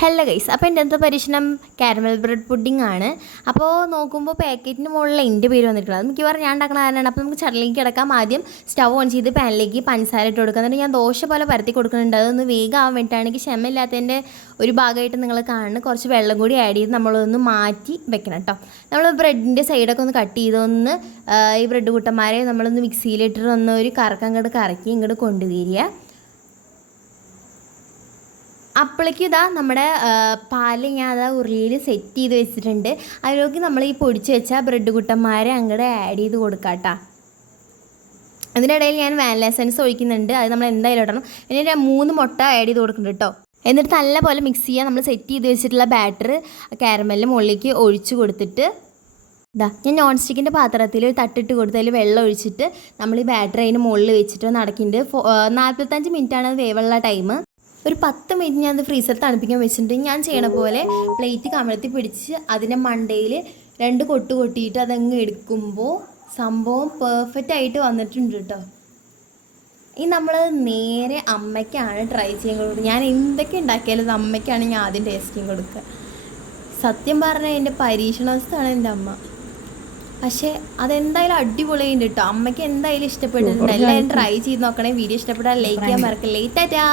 Hello guys, അപ്പോൾ എൻ്റെ അടുത്ത പരീക്ഷണം കാരമൽ ബ്രെഡ് പുഡിംഗ് ആണ്. അപ്പോൾ നോക്കുമ്പോൾ പാക്കറ്റിന് മുകളിൽ എൻ്റെ പേര് വന്നിട്ടുള്ളത്. അത് മിക്കവാറും ഞാൻ ഉണ്ടാക്കുന്ന കാരണമാണ്. അപ്പോൾ നമുക്ക് ചടലിലേക്ക് കിടക്കാം. ആദ്യം സ്റ്റവ് ഓൺ ചെയ്ത് പാനിലേക്ക് പഞ്ചസാര ഇട്ട് കൊടുക്കുക. എന്നിട്ട് ഞാൻ ദോശ പോലെ പരത്തി കൊടുക്കുന്നുണ്ട്. അതൊന്ന് വേഗം ആവാൻ വേണ്ടിയിട്ടാണെങ്കിൽ ക്ഷമയില്ലാത്തതിൻ്റെ ഒരു ഭാഗമായിട്ട് നിങ്ങൾ കാണുന്നു. കുറച്ച് വെള്ളം കൂടി ആഡ് ചെയ്ത് നമ്മളൊന്ന് മാറ്റി വെക്കണം കേട്ടോ. നമ്മൾ ബ്രെഡിൻ്റെ സൈഡൊക്കെ ഒന്ന് കട്ട് ചെയ്തൊന്ന് ഈ ബ്രെഡ് കൂട്ടന്മാരെ നമ്മളൊന്ന് മിക്സിയിലിട്ടിട്ട് ഒന്ന് ഒരു കറക്കം ഇങ്ങോട്ട് കറക്കി ഇങ്ങോട്ട് കൊണ്ടുവരിക. അപ്പോഴേക്കും ഇതാ നമ്മുടെ പാല് ഞാൻ അതാ ഉരുളിയിൽ സെറ്റ് ചെയ്ത് വെച്ചിട്ടുണ്ട്. അതിലേക്ക് നമ്മൾ ഈ പൊടിച്ച് വെച്ച ബ്രെഡ് കുട്ടന്മാരെ അങ്ങോട്ട് ആഡ് ചെയ്ത് കൊടുക്കാം കേട്ടോ. അതിനിടയിൽ ഞാൻ വാനില എസൻസ് ഒഴിക്കുന്നുണ്ട്. അത് നമ്മൾ എന്തായാലും ഇടണം. ഇനി 3 മുട്ട ആഡ് ചെയ്ത് കൊടുക്കുന്നുണ്ട് കേട്ടോ. എന്നിട്ട് നല്ലപോലെ മിക്സ് ചെയ്യുക. നമ്മൾ സെറ്റ് ചെയ്ത് വെച്ചിട്ടുള്ള ബാറ്റർ കാരമലിൻ്റെ മുകളിലേക്ക് ഒഴിച്ച് കൊടുത്തിട്ട് ഇതാ ഞാൻ നോൺ സ്റ്റിക്കിൻ്റെ പാത്രത്തിൽ ഒരു തട്ടിട്ട് കൊടുത്ത് അതിൽ വെള്ളം ഒഴിച്ചിട്ട് നമ്മൾ ഈ ബാറ്റർ അതിന് മുകളിൽ വെച്ചിട്ട് നടക്കുന്നുണ്ട്. 45 മിനിറ്റാണ് അത് വേവുള്ള ടൈം. ഒരു 10 മിനിറ്റ് ഞാൻ അത് ഫ്രീസർ തണുപ്പിക്കാൻ വെച്ചിട്ടുണ്ട്. ഞാൻ ചെയ്യണ പോലെ പ്ലേറ്റ് കമഴ്ത്തി പിടിച്ച് അതിൻ്റെ മണ്ടയിൽ 2 കൊട്ട് കൊട്ടിയിട്ട് അതങ്ങ് എടുക്കുമ്പോൾ സംഭവം പെർഫെക്റ്റ് ആയിട്ട് വന്നിട്ടുണ്ട് കേട്ടോ. ഈ നമ്മൾ നേരെ അമ്മയ്ക്കാണ് ട്രൈ ചെയ്യാൻ കൊടുക്കുക. ഞാൻ എന്തൊക്കെ ഉണ്ടാക്കിയാലും അമ്മയ്ക്കാണ് ഞാൻ ആദ്യം ടേസ്റ്റിങ് കൊടുക്കുക. സത്യം പറഞ്ഞാൽ എൻ്റെ പരീക്ഷണവസ്ഥയാണ് എൻ്റെ അമ്മ. പക്ഷേ അതെന്തായാലും അടിപൊളിയുണ്ട് കേട്ടോ. അമ്മയ്ക്ക് എന്തായാലും ഇഷ്ടപ്പെട്ടിട്ടുണ്ട്. എല്ലാവരും ട്രൈ ചെയ്ത് നോക്കണേ. വീഡിയോ ഇഷ്ടപ്പെട്ടാൽ ലൈക്ക് ചെയ്യാൻ മറക്കല്ലേ. ടാറ്റാ.